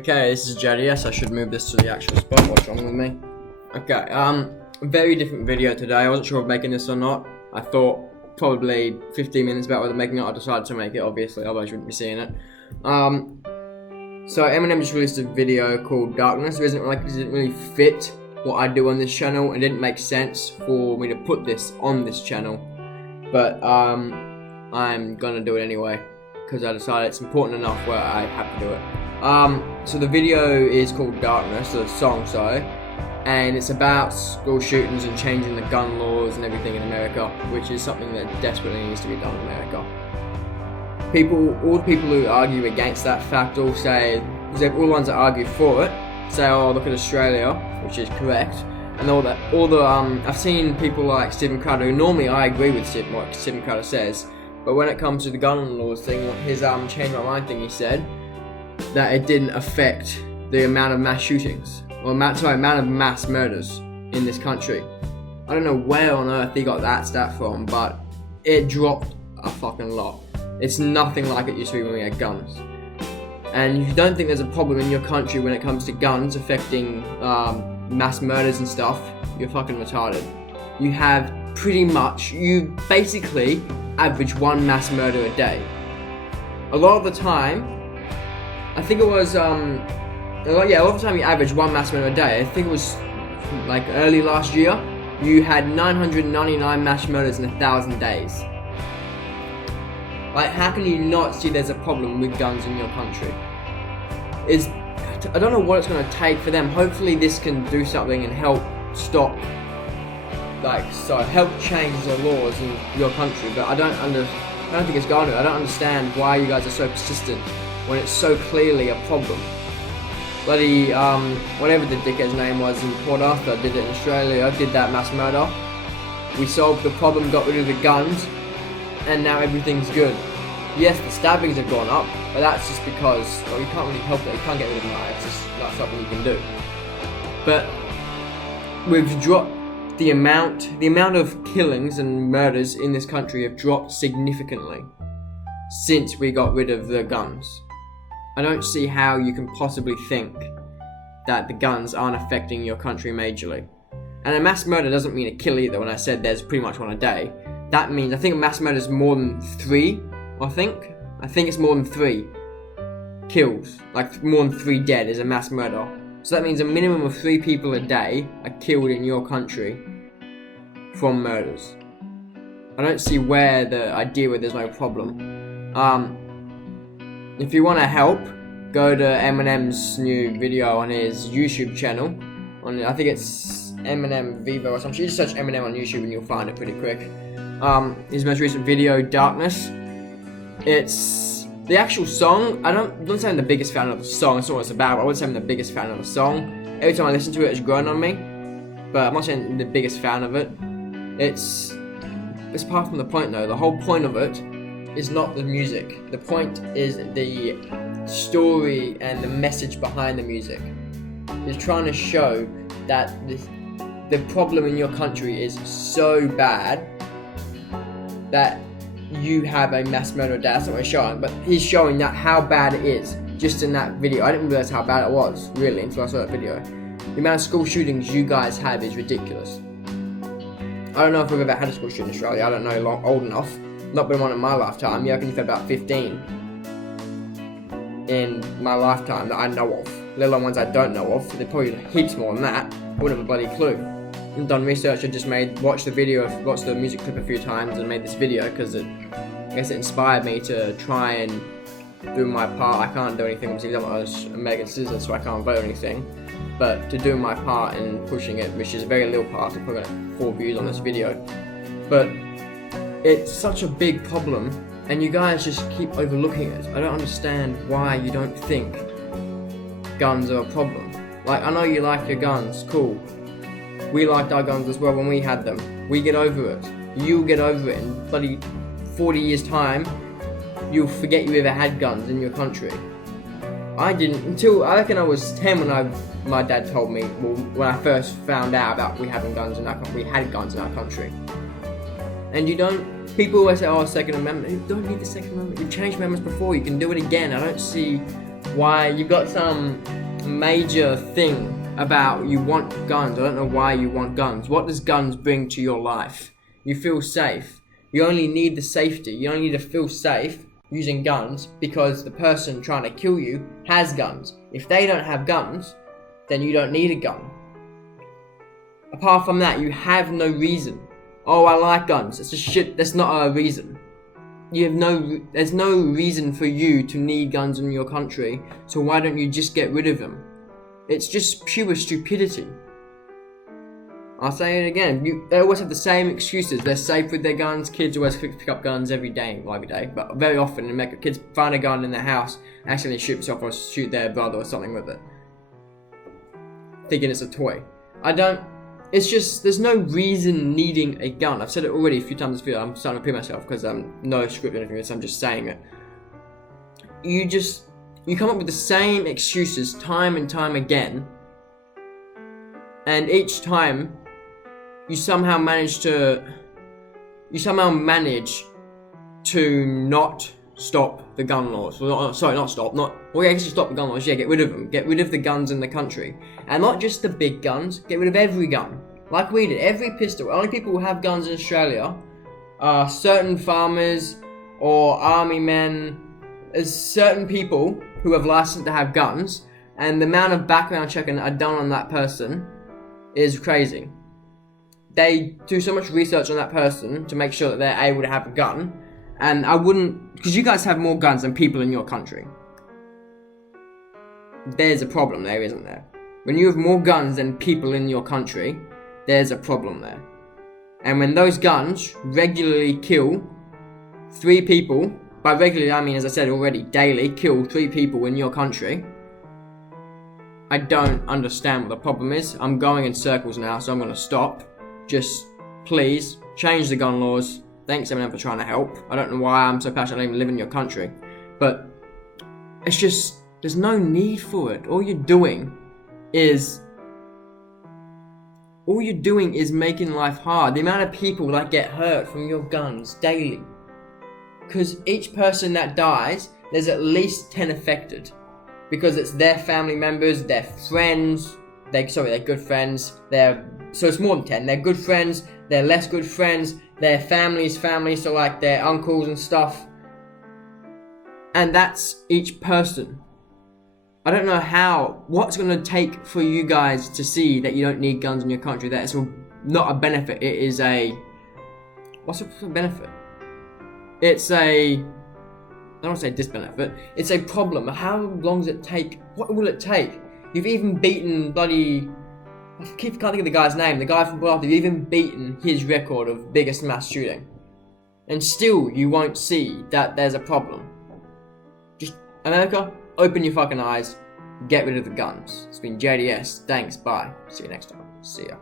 Okay, this is JDS. I should move this to the actual spot. What's wrong with me? Okay, very different video today. I wasn't sure of making this or not. I thought probably 15 minutes about whether making it. I decided to make it, obviously, otherwise you wouldn't be seeing it. So Eminem just released a video called Darkness. It didn't really fit what I do on this channel. It didn't make sense for me to put this on this channel. But I'm gonna do it anyway, because I decided it's important enough where I have to do it. So the video is called Darkness, the song, sorry, and it's about school shootings and changing the gun laws and everything in America, which is something that desperately needs to be done in America. All the people who argue against that fact all say, all the ones that argue for it, say, oh, look at Australia, which is correct, and I've seen people like Stephen Crowder, who normally I agree with what Stephen Crowder says, but when it comes to the gun laws thing, his change my mind thing, he said that it didn't affect the amount of mass shootings, or amount of mass murders in this country. I don't know where on earth he got that stat from, but it dropped a fucking lot. It's nothing like it used to be when we had guns. And if you don't think there's a problem in your country when it comes to guns affecting mass murders and stuff, you're fucking retarded. You basically average one mass murder a day. A lot of the time, I think it was, a lot of the time you average one mass murder a day. I think it was like early last year, you had 999 mass murders in 1,000 days. Like, how can you not see there's a problem with guns in your country? I don't know what it's going to take for them. Hopefully this can do something and help stop, help change the laws in your country, but I don't think it's going to. I don't understand why you guys are so persistent when it's so clearly a problem. Bloody, whatever the dickhead's name was in Port Arthur did it in Australia, did that mass murder. We solved the problem, got rid of the guns, and now everything's good. Yes, the stabbings have gone up, but that's just because, you can't really help it. You can't get rid of knives, it's just not something you can do. But we've dropped the amount of killings and murders in this country have dropped significantly since we got rid of the guns. I don't see how you can possibly think that the guns aren't affecting your country majorly. And a mass murder doesn't mean a kill either. When I said there's pretty much one a day, that means I think a mass murder is more than 3. I think it's more than 3 kills, like more than 3 dead is a mass murder. So that means a minimum of 3 people a day are killed in your country from murders. I don't see where the idea where there's no problem. If you want to help, go to Eminem's new video on his YouTube channel. I think it's Eminem Vivo or something. You just search Eminem on YouTube and you'll find it pretty quick. His most recent video, Darkness. It's the actual song. I'm not saying I'm the biggest fan of the song. That's not what it's about. But I wouldn't say I'm the biggest fan of the song. Every time I listen to it, it's grown on me. But I'm not saying I'm the biggest fan of it. It's apart from the point though. The whole point of it is not the music. The point is the story and the message behind the music. It's trying to show that the problem in your country is so bad that you have a mass murder day. That's not what he's showing, but he's showing that how bad it is just in that video. I didn't realize how bad it was, really, until I saw that video. The amount of school shootings you guys have is ridiculous. I don't know if we've ever had a school shooting in Australia. I don't know, old enough. Not been one in my lifetime. Yeah, I can think about 15 in my lifetime that I know of. Let alone ones I don't know of. They're probably heaps more than that. I wouldn't have a bloody clue. I've done research. I just watched the music clip a few times and made this video because I guess it inspired me to try and do my part. I can't do anything because I'm not a American citizen, so I can't vote or anything. But to do my part in pushing it, which is a very little part, I've probably got 4 views on this video. But it's such a big problem, and you guys just keep overlooking it. I don't understand why you don't think guns are a problem. Like, I know you like your guns, cool. We liked our guns as well when we had them. We get over it. You'll get over it in bloody 40 years time. You'll forget you ever had guns in your country. I didn't until I reckon I was 10 when my dad told me, when I first found out about we had guns in our country. And people always say, oh, Second Amendment. You don't need the Second Amendment. You've changed amendments before. You can do it again. I don't see why you've got some major thing about you want guns. I don't know why you want guns. What does guns bring to your life? You feel safe. You only need the safety. You only need to feel safe using guns because the person trying to kill you has guns. If they don't have guns, then you don't need a gun. Apart from that, you have no reason. Oh, I like guns. It's just shit. That's not a reason. There's no reason for you to need guns in your country, so why don't you just get rid of them? It's just pure stupidity. I'll say it again. They always have the same excuses. They're safe with their guns. Kids always pick up guns every day, but very often in America, kids find a gun in their house, accidentally shoot themselves or shoot their brother or something with it, thinking it's a toy. It's just, there's no reason needing a gun. I've said it already a few times in this video. I'm starting to repeat myself because I'm no script or anything like this. I'm just saying it. You come up with the same excuses time and time again, and each time you somehow manage to not stop the gun laws. Well, actually stop the gun laws. Yeah, get rid of them. Get rid of the guns in the country, and not just the big guns. Get rid of every gun, like we did. Every pistol. Only people who have guns in Australia are certain farmers or army men. There's certain people who have license to have guns, and the amount of background checking that are done on that person is crazy. They do so much research on that person to make sure that they're able to have a gun, and I wouldn't, because you guys have more guns than people in your country. There's a problem there, isn't there? When you have more guns than people in your country, there's a problem there. And when those guns regularly kill 3 people, by regularly I mean, as I said already, daily kill 3 people in your country, I don't understand what the problem is. I'm going in circles now, so I'm going to stop. Just please change the gun laws. Thanks Eminem for trying to help. I don't know why I'm so passionate I even live in your country, but it's just, there's no need for it. All you're doing is making life hard. The amount of people that get hurt from your guns daily, because each person that dies, there's at least 10 affected, because it's their family members, their friends, they're good friends, so it's more than 10, they're good friends, they're less good friends, their families, so like their uncles and stuff, and that's each person. I don't know what's going to take for you guys to see that you don't need guns in your country, that it's not a benefit, it is what's the benefit? It's I don't want to say disbenefit, it's a problem. How long does it take? What will it take? You've even beaten I can't think of the guy's name, the guy from Boston, you've even beaten his record of biggest mass shooting. And still, you won't see that there's a problem. Just, America, open your fucking eyes, get rid of the guns. It's been JDS, thanks, bye. See you next time. See ya.